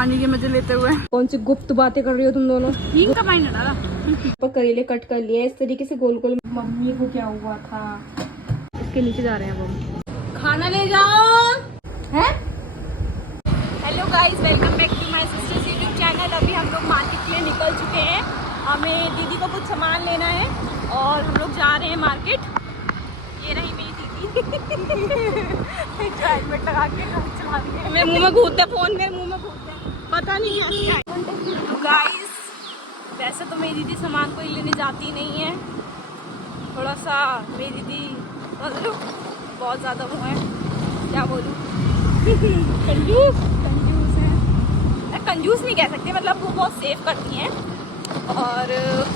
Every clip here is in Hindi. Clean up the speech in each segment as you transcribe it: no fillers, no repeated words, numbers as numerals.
पानी के मजे लेते हुए। कौन सी गुप्त बातें कर रही हो तुम दोनों? हींग का पानी डाला। पर करेले कट कर लिए इस तरीके से गोल गोल। मम्मी को क्या हुआ था? इसके नीचे जा रहे हैं अब हम। खाना ले जाओ है। Hello guys, welcome back to my sisters YouTube channel. अभी हम लोग मार्केट के लिए निकल चुके हैं। हमें दीदी को कुछ सामान लेना है और हम लोग जा रहे हैं मार्केट। ये रही मेरी दीदी हेलमेट लगा के चला रही है। मेरे मुंह में घूरते फोन, मेरे मुंह में घूरते, पता नहीं क्या है। तो गाइस, वैसे तो मेरी दीदी सामान कोई लेने जाती नहीं है। थोड़ा सा मेरी दीदी बहुत ज़्यादा वो है, क्या बोलूँ कंजूस है। कंजूस नहीं कह सकते, मतलब वो बहुत सेव करती हैं। और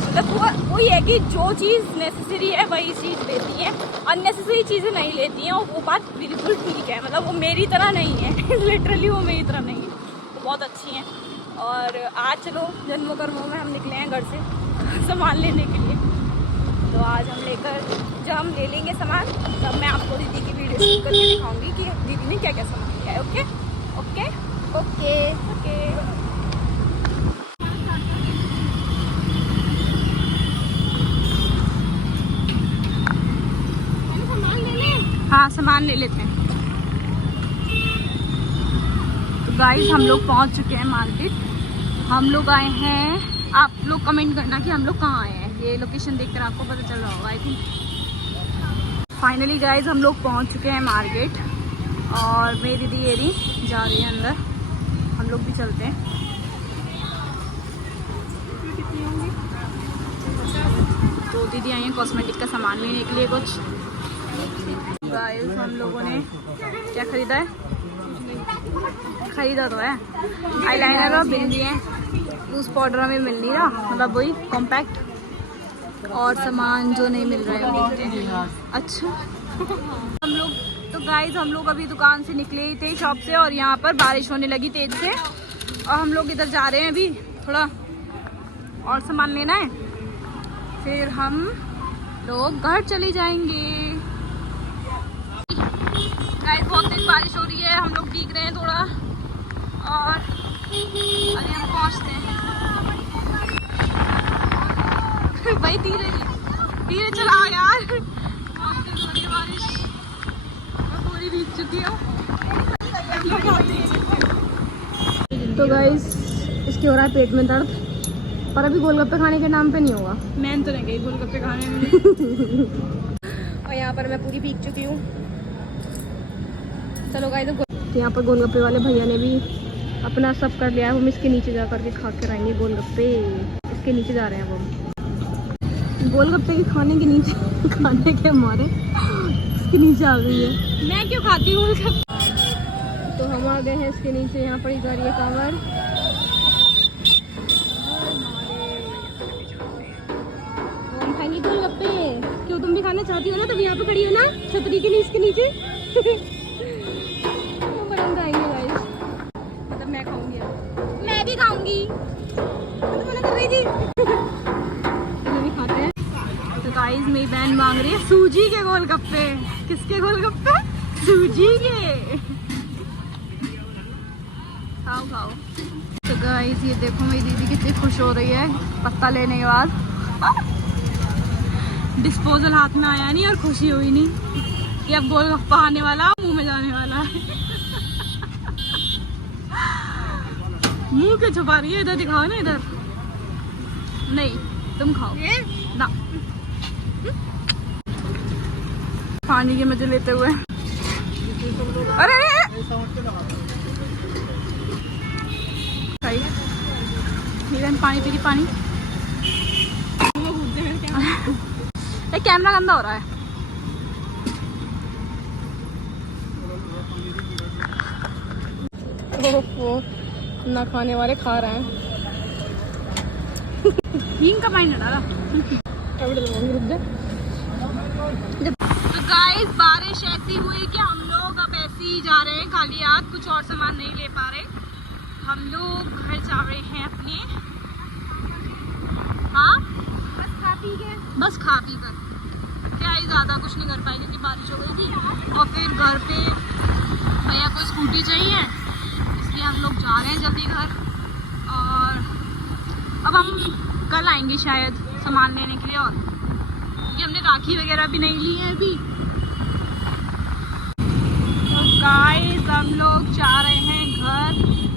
मतलब वो ये है कि जो चीज़ नेसेसरी है वही चीज़ लेती हैं, अननेसेसरी चीज़ें नहीं लेती हैं। और वो बात बिल्कुल ठीक है, मतलब वो मेरी तरह नहीं है लिटरली वो मेरी तरह नहीं है, वो बहुत अच्छी हैं। और आज चलो जन्मों कर्मों में हम निकले हैं घर से सामान लेने के लिए। तो आज हम जब हम ले लेंगे सामान तब मैं आपको दीदी की वीडियो शूट करके दिखाऊंगी कि दीदी ने क्या क्या सामान लिया है। Okay okay okay okay. हाँ, सामान ले लेते हैं। तो गाइस, हम लोग पहुंच चुके हैं मार्केट। हम लोग आए हैं, आप लोग कमेंट करना कि हम लोग कहाँ आए हैं। ये लोकेशन देखकर आपको पता चल रहा होगा आई थिंक। फाइनली गाइस, हम लोग पहुंच चुके हैं मार्केट और मेरी दीदी ये रही जा रही है अंदर। हम लोग भी चलते हैं। तो दीदी आई है कॉस्मेटिक का सामान लेने के लिए कुछ। गाइस, हम लोगों ने क्या खरीदा है? खरीदा तो है आईलाइनर और बिंदी है। लूज पाउडर हमें मिल नहीं रहा, मतलब वही कॉम्पैक्ट। और सामान जो नहीं मिल रहा है वो देखते हैं। अच्छा हम लोग तो गाइस, हम लोग अभी दुकान से निकले ही थे शॉप से और यहाँ पर बारिश होने लगी तेज से। और हम लोग इधर जा रहे हैं, अभी थोड़ा और सामान लेना है, फिर हम लोग घर चले जाएंगे। गाइस, बहुत तेज बारिश हो रही है, हम लोग भीग रहे हैं थोड़ा और अभी हम पहुंचते हैं। भाई धीरे धीरे चला यार, बारिश पूरी भीग चुकी है। तो गाइस, इसके हो रहा है पेट में दर्द, पर अभी गोलगप्पे खाने के नाम पे नहीं होगा। मैं तो नहीं गई गोलगप्पे खाने में। और यहाँ पर मैं पूरी भीग चुकी हूँ। चलो गाइस, तो यहाँ पर गोलगप्पे वाले भैया ने भी अपना सब कर लिया है। हम इसके नीचे जा करके खा के रहेंगे गोलगप्पे। इसके नीचे जा रहे हैं हम गोलगप्पे के खाने के नीचे खाने के हमारे इसके नीचे आ गई है। मैं क्यों खाती हूँ? तो हम आ गए हैं इसके नीचे। यहाँ पर जा रही है कांवर। हम खाएंगे गोलगप्पे। क्यों, तुम भी खाना चाहती हो ना? तब यहाँ पे खड़ी हो ना छतरी के नीचे, इसके नीचे खाएंगे गाइस। मतलब मैं खाऊंगी, मैं भी खाऊंगी, तो मना कर रही थी। तो भी खाते हैं। तो गाइस, मेरी बहन मांग रही है सूजी के गोलगप्पे। किसके गोलगप्पे? सूजी के। खाओ खाओ। तो गाइस, ये देखो मेरी दीदी कितनी खुश हो रही है पत्ता लेने के बाद। डिस्पोजल हाथ में आया नहीं और खुशी हुई नहीं कि अब गोलगप्पा आने वाला, मुंह में जाने वाला है। मुंह क्यों छुपा रही है? इधर दिखाओ ना, इधर नहीं, तुम खाओ ना। पानी के मजे लेते हुए। अरे पानी पी रही, पानी। कैमरा गंदा हो रहा है। ओहो, ना खाने वाले खा रहे हैं। हींग का पानी डाला। तो गाइस, बारिश ऐसी हुई कि हम लोग अब ऐसे ही जा रहे हैं खाली हाथ, कुछ और सामान नहीं ले पा रहे। हम लोग घर जा रहे हैं अपने। हाँ, बस खा पी कर क्या ही ज़्यादा कुछ नहीं कर पाए क्योंकि बारिश हो गई थी। और फिर घर पे भैया को स्कूटी चाहिए, इसलिए हम लोग जा रहे हैं जल्दी घर, और अब हम कल आएंगे शायद सामान लेने के लिए। और क्योंकि हमने राखी वगैरह भी नहीं ली है अभी। तो गाइस हम लोग जा रहे हैं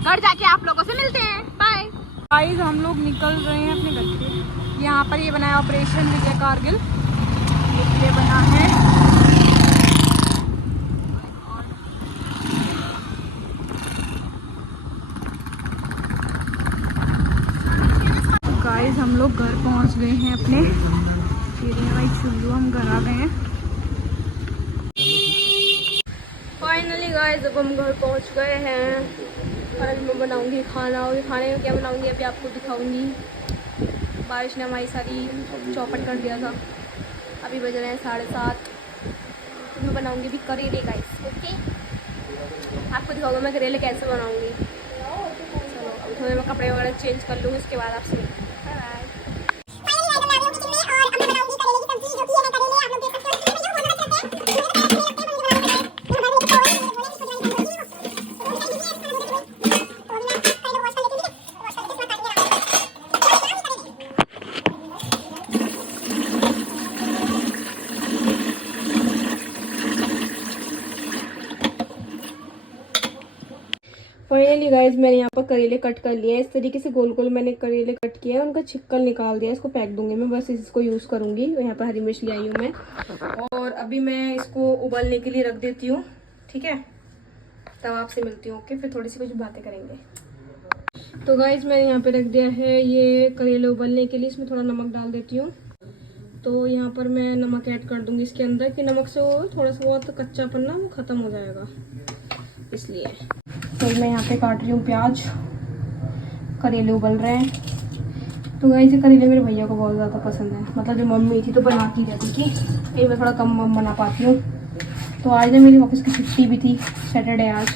घर जाके आप लोगों से मिलते हैं। बाय गाइस, हम लोग निकल रहे हैं अपने घर के। यहाँ पर ये बना है ऑपरेशन विजय कारगिल, ये बना है। गाइस हम लोग घर पहुंच गए हैं अपने। ये भाई चुल्लू, हम घर आ गए हैं फाइनली गाइस। अब हम घर पहुंच गए हैं और अभी मैं बनाऊंगी खाना। और खाने में क्या बनाऊंगी अभी आपको दिखाऊंगी। बारिश ने हमारी सारी चौपट कर दिया था। अभी बज रहे हैं 7:30। तो मैं बनाऊंगी भी करेले गाइस। ओके, आपको दिखाऊंगा मैं करेले कैसे बनाऊंगी। चलो अभी थोड़े मैं कपड़े वगैरह चेंज कर लूँगी, उसके बाद आपसे बाय बाय। फाइनली गाइस मैंने यहाँ पर करेले कट कर लिए हैं। इस तरीके से गोल गोल मैंने करेले कट किया है, उनका छिक्कल निकाल दिया। इसको फेंक दूंगी मैं, बस इसको यूज़ करूंगी। यहाँ पर हरी मिर्च ले आई हूँ मैं, और अभी मैं इसको उबालने के लिए रख देती हूँ। ठीक है, तब आपसे मिलती हूँ। ओके, फिर थोड़ी सी कुछ बातें करेंगे। तो गाइस मैंने यहाँ पे रख दिया है ये करेले उबालने के लिए। इसमें थोड़ा नमक डाल देती हूँ। तो यहाँ पर मैं नमक ऐड कर दूंगी इसके अंदर, कि नमक से वो थोड़ा सा बहुत कच्चापन ना वो ख़त्म हो जाएगा, इसलिए। तो मैं यहाँ पे काट रही हूँ प्याज। करेले उबल रहे हैं। तो गाइस ये करेले मेरे भैया को बहुत ज़्यादा पसंद है। मतलब जो मम्मी थी तो बनाती रहती थी, ये मैं थोड़ा कम बना पाती हूँ। तो आज ना मेरी ऑफिस की छुट्टी भी थी, सैटरडे आज।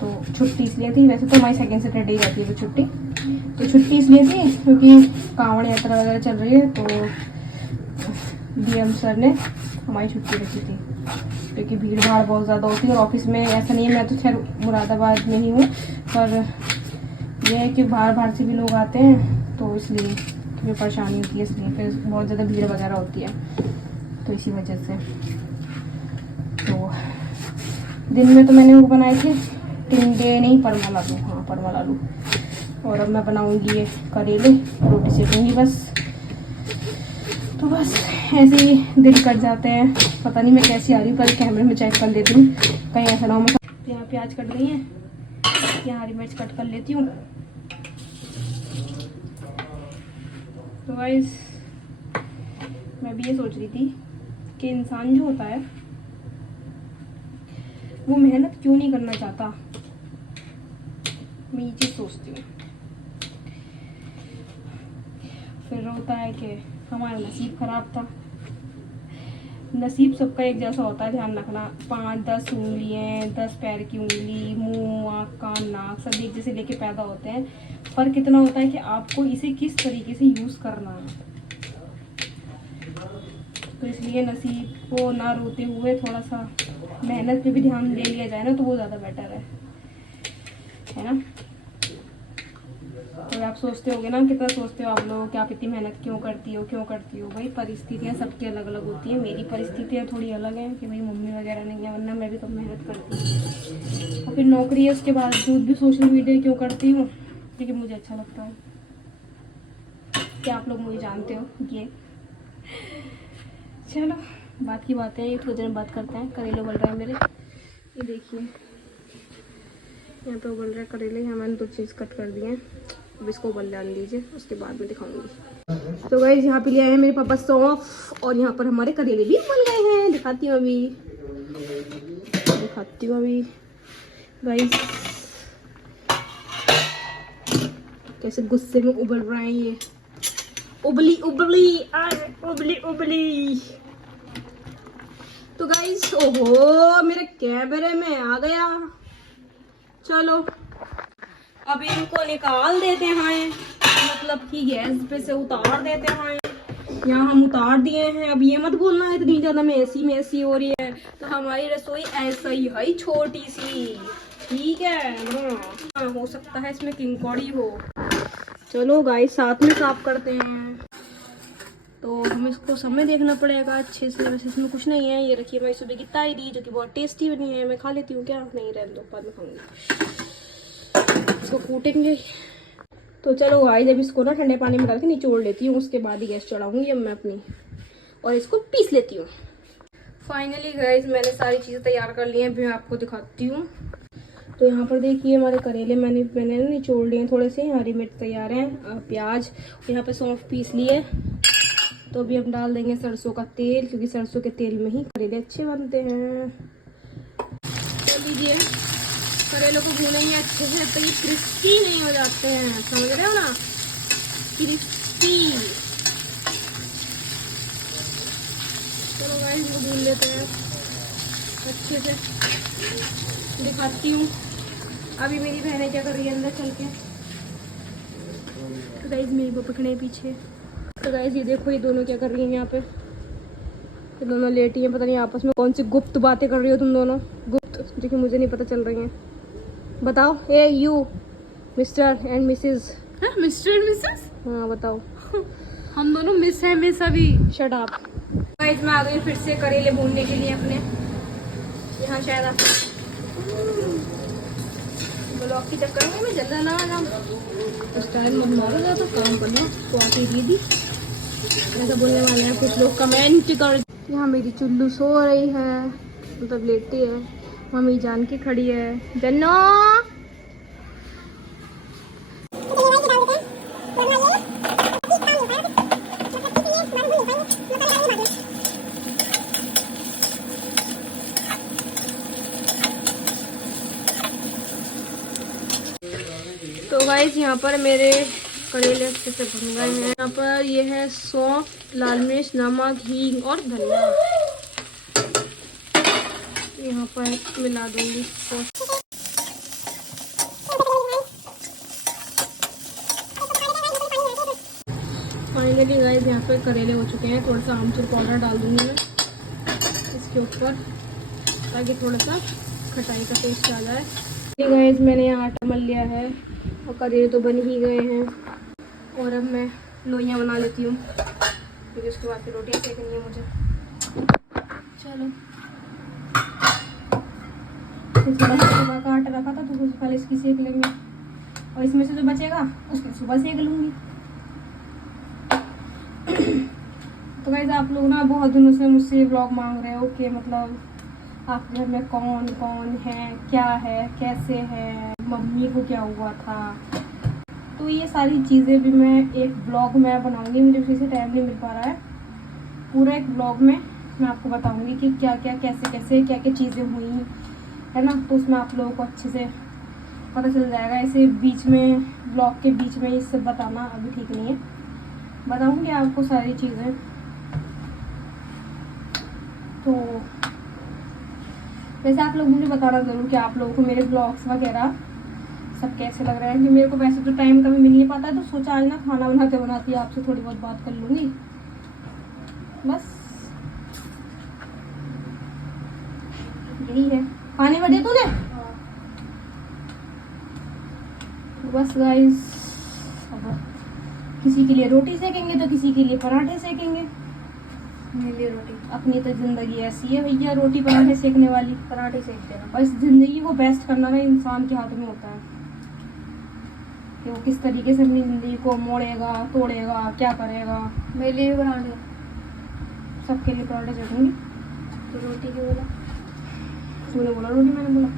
तो छुट्टी इसलिए थी, वैसे तो हमारी सेकेंड सैटरडे ही रहती है तो छुट्टी। तो छुट्टी इसलिए थी क्योंकि कांवड़ यात्रा वगैरह चल रही है, तो डीएम सर ने हमारी छुट्टी रखी थी, क्योंकि भीड़ भाड़ बहुत ज़्यादा होती है। और ऑफिस में ऐसा नहीं है, मैं तो खैर मुरादाबाद में ही हूँ, पर यह है कि बाहर से भी लोग आते हैं, तो इसलिए फिर परेशानी होती है। इसलिए फिर बहुत ज़्यादा भीड़ वगैरह होती है, तो इसी वजह से। तो दिन में तो मैंने वो बनाए थे टिंडे, नहीं परवल आलू, हाँ परवल आलू। और अब मैं बनाऊँगी ये करेले, रोटी सेकूँगी बस। तो बस ऐसे ही दिन कट जाते हैं। पता नहीं मैं कैसी आ रही हूँ, पहले कैमरे में चेक कर लेती हूँ कहीं ऐसा ना हो। मैं यहाँ प्याज कट रही है, यहाँ हरी मिर्च कट कर लेती हूँ। तो गाइस मैं भी ये सोच रही थी कि इंसान जो होता है वो मेहनत क्यों नहीं करना चाहता। मैं ये चीज़ सोचती हूँ। फिर होता है कि हमारा नसीब खराब था। नसीब सबका एक जैसा होता है, ध्यान रखना। 5-10 उंगलियाँ, 10 पैर की उंगली, मुंह, आँख, कान, नाक सब एक जैसे लेके पैदा होते हैं। फर्क इतना होता है कि आपको इसे किस तरीके से यूज़ करना है। तो इसलिए नसीब को ना रोते हुए थोड़ा सा मेहनत पे भी ध्यान ले लिया जाए ना, तो वो ज़्यादा बेटर है ना। तो आप सोचते होगे ना, कितना सोचते हो आप लोग कि आप इतनी मेहनत क्यों करती हो। भाई परिस्थितियाँ सबकी अलग अलग होती हैं। मेरी परिस्थितियाँ थोड़ी अलग हैं कि भाई मम्मी वगैरह नहीं है, वरना मैं भी तो मेहनत करती हूँ। और फिर नौकरी है, उसके बावजूद भी सोशल मीडिया क्यों करती हूँ, क्योंकि मुझे अच्छा लगता है। क्या आप लोग मुझे जानते हो ये। चलो बात की बात है, ये थोड़ी देर बात करते हैं। करेले उबल रहे हैं मेरे, ये देखिए यहाँ पे उबल रहे हैं करेले। यहाँ मैंने 2 चीज़ कट कर दिए हैं। अब इसको उबल डाल दीजिए, उसके बाद में दिखाऊंगी। तो गाइस यहाँ पे लिया है मेरे पापा सौंफ, और यहाँ पर हमारे करेले भी उबल गए हैं। दिखाती हूँ अभी गाइस कैसे गुस्से में उबल रहे हैं ये। उबली तो गाइस ओहो मेरे कैमरे में आ गया। चलो अब इनको निकाल देते हैं, मतलब कि गैस पे से उतार देते हैं। यहाँ हम उतार दिए हैं। अब ये मत बोलना है इतनी ज़्यादा मेसी हो रही है। तो हमारी रसोई ऐसा ही है, छोटी सी। ठीक है। हाँ, हो सकता है इसमें किंग कौड़ी हो। चलो गाइस साथ में साफ करते हैं। तो हमें इसको समय देखना पड़ेगा अच्छे से। वैसे इसमें कुछ नहीं है। ये रखिए हमारी सुबह की तायरी जो कि बहुत टेस्टी बनी है। मैं खा लेती हूँ क्या? नहीं, रहने दो, बाद में खाऊंगी। इसको कूटेंगे। तो चलो गाइस अब इसको ना ठंडे पानी में डाल के निचोड़ लेती हूँ। उसके बाद ही गैस चढ़ाऊंगी अब मैं अपनी, और इसको पीस लेती हूँ। फाइनली गाइस मैंने सारी चीज़ें तैयार कर ली हैं। अभी मैं आपको दिखाती हूँ। तो यहाँ पर देखिए हमारे करेले मैंने ना निचोड़ लिए हैं थोड़े से। हरी मिर्च तैयार है, प्याज, यहाँ पे सौंफ पीस लिए। तो अभी हम डाल देंगे सरसों का तेल, क्योंकि सरसों के तेल में ही करेले अच्छे बनते हैं। तो लीजिए करेलों को भूनेंगे अच्छे से जब तक ये क्रिस्पी नहीं हो जाते हैं। समझ रहे हो ना? क्रिस्पी। चलो गाइस इनको भून लेते हैं अच्छे से। दिखाती हूँ अभी मेरी बहनें क्या कर रही है अंदर चल के। तो गाइस मेरी वो पकड़े पीछे। तो गाइस ये देखो ये दोनों क्या कर रही हैं यहाँ पे। ये दोनों लेटी हैं, पता नहीं आपस में कौन सी गुप्त बातें कर रही हो तुम दोनों। गुप्त जो कि मुझे नहीं पता चल रही हैं। बताओ। ए यू mister and missus. Mister and missus? हाँ बताओ। हम दोनों मिस है मिस अभी। Shut up. गाइस मैं आ गई फिर से करेले भूनने के लिए अपने यहाँ। शायद आप ब्लॉक की चक्कर में मैं जल्दी ना आ जाऊँ। स्टाइल मत मारो, जा तो काम करना। तो आके दीदी ऐसा बोलने वाले हैं कुछ लोग, कमेंट कर। यहाँ मेरी चुल्लू सो रही है, मतलब लेटी है। मम्मी जान के खड़ी है। जन्नो तो गाइस यहाँ पर मेरे करेले अच्छे से भुन गए हैं। यहाँ पर ये है सौंफ, लाल मिर्च, नमक, हींग और धनिया। यहाँ पर मिला दूंगी इसको। फाइनली गाइस यहाँ पे करेले हो चुके हैं। थोड़ा सा आमचूर पाउडर डाल दूंगी मैं इसके ऊपर, ताकि थोड़ा सा खटाई का टेस्ट आ जाए। गाइस मैंने यहाँ आटा मल लिया है और करेले तो बन ही गए हैं। और अब मैं लोइयाँ बना लेती हूँ, क्योंकि उसके बाद फिर रोटियाँ सेकनी है मुझे। चलो सुबह का आटा रखा था तो कुछ पहले इसकी सेक लेंगे, और इसमें से जो बचेगा उसकी सुबह सेक लूँगी। तो गाइस आप लोग ना बहुत दिनों से मुझसे ब्लॉग मांग रहे हो कि मतलब आपके घर में कौन कौन है, क्या है, कैसे है, मम्मी को क्या हुआ था। तो ये सारी चीज़ें भी मैं एक ब्लॉग में बनाऊंगी। मुझे उसी से टाइम नहीं मिल पा रहा है। पूरा एक ब्लॉग में मैं आपको बताऊंगी कि क्या क्या कैसे कैसे क्या क्या चीज़ें हुई है ना। तो उसमें आप लोगों को अच्छे से पता चल जाएगा। ऐसे बीच में ब्लॉग के बीच में ये सब बताना अभी ठीक नहीं है। बताऊंगी आपको सारी चीज़ें। तो वैसे आप लोग मुझे बताना ज़रूर कि आप लोगों को मेरे ब्लॉग्स वगैरह सब कैसे लग रहे हैं। कि मेरे को वैसे तो टाइम कभी मिल नहीं पाता है, तो सोचा आज ना खाना बनाते बनाते आपसे थोड़ी बहुत बात कर लूँगी बस। यही है। पानी भर दे तूने? बस गाइस अब किसी के लिए रोटी सेकेंगे तो किसी के लिए पराठे सेकेंगे। मेरे लिए रोटी। अपनी तो जिंदगी ऐसी है भैया, रोटी पराठे सेकने वाली। पराठे सेक देना। बस जिंदगी को बेस्ट करना ना इंसान के हाथ में होता है, कि वो किस तरीके से अपनी ज़िंदगी को मोड़ेगा, तोड़ेगा, क्या करेगा। मेरे लिए भी पराठे, सबके लिए पराठे सेकूँगी। तो रोटी क्यों बोला? तूने बोला रोटी, मैंने बोला।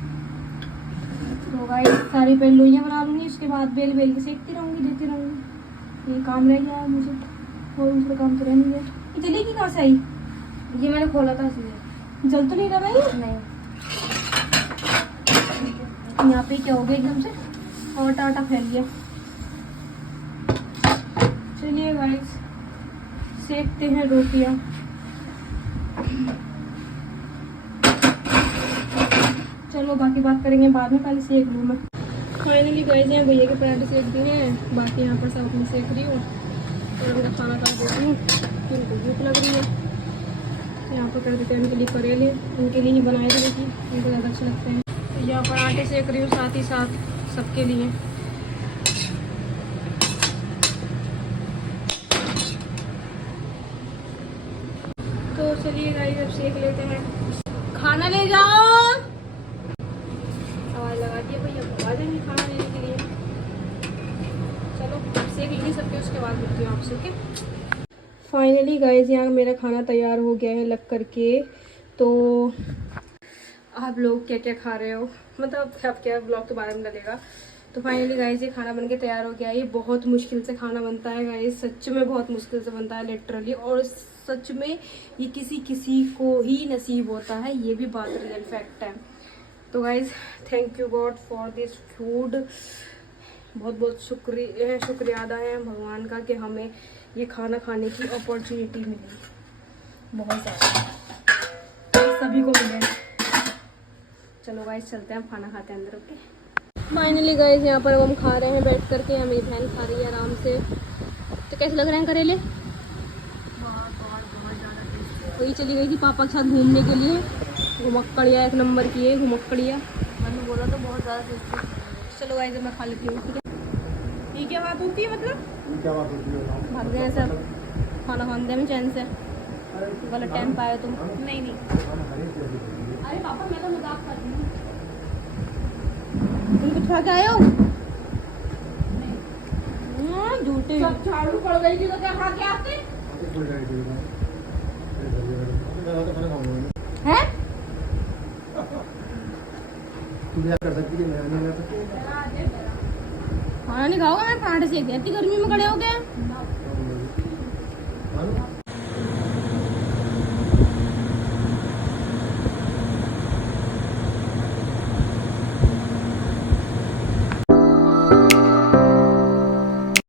तो गाइस सारी पहले लोइयाँ बना लूँगी, उसके बाद बेल बेल के सेकती रहूँगी, देती रहूँगी। ये काम रह गया है मुझे, और दूसरा काम तो रह नहीं गया। ये जलेगी कहाँ से आई? ये मैंने खोला था इसलिए। जल तो नहीं रहा भाई? नहीं। यहाँ पे क्या हो गया एकदम से आटा आटा फैल गया। चलिए गाइस सेकते हैं रोटियाँ। चलो बाकी बात करेंगे बाद में, पहले सेक लूँ मैं। फाइनली गाइस यहाँ भैया के पराठे सेक दिए हैं, बाकी यहाँ पर सब अपनी सेक रही हूँ और उनका खाना खा देती हूँ। उनको भूख लग रही है। यहाँ पर कर देते हैं उनके लिए करेले, उनके लिए ही बनाए थे क्योंकि उनको ज़्यादा अच्छे लगते हैं। यहाँ पराठे सेक रही हूँ साथ ही साथ सबके लिए। तो चलिए गाइस अब सेक लेते हैं। खाना ले जाओ, आवाज लगा दिए भैया, आ जाएंगे खाना लेने के लिए। चलो अब सेक लेंगे सबके, उसके बाद मिलती हूँ आपसे। ओके फाइनली गाइस यहाँ मेरा खाना तैयार हो गया है लग करके। तो आप लोग क्या क्या खा रहे हो, मतलब आप क्या ब्लॉग तो बाद में डलेगा। तो फाइनली गाइस ये खाना बनके तैयार हो गया है। ये बहुत मुश्किल से खाना बनता है गाइस, सच में बहुत मुश्किल से बनता है लिटरली, और सच में ये किसी किसी को ही नसीब होता है, ये भी बात रियल फैक्ट है। तो guys thank you God for this food, बहुत बहुत शुक्रिया अदा है भगवान का कि हमें ये खाना खाने की अपॉर्चुनिटी मिली, बहुत ज़्यादा सभी को मिले। चलो गाइस चलते हैं, खाना खाते हैं अंदर। ओके फाइनली गाइस यहाँ पर हम खा रहे हैं बैठ करके, मेरी बहन खा रही है आराम से। तो कैसे लग रहे हैं करेले? बहुत ज़्यादा। वही चली गई थी पापा के साथ घूमने के लिए, घुमक्कड़िया एक नंबर की है घुमक्कड़िया, मैंने बोला तो बहुत ज़्यादा टेस्टी। चलो गाइस मैं खा लेती हूँ। ठीक है, ये क्या बात होती है, मतलब क्या बात होती है? भाग गए सब खाना खाते में चैन से, गलत टाइम पाया तुम। नहीं अरे पापा मैं तो मजाक कर रही हूँ। तुम कुछ खा के आए हो? झूठे, सब झाड़ू पड़ गई थी तो क्या खा के आते हैं? तू क्या कर सकती है, मैं नहीं कर सकती। खाना नहीं खाओगे? मैं पराठे सेक दी, इतनी गर्मी में खड़े हो गए।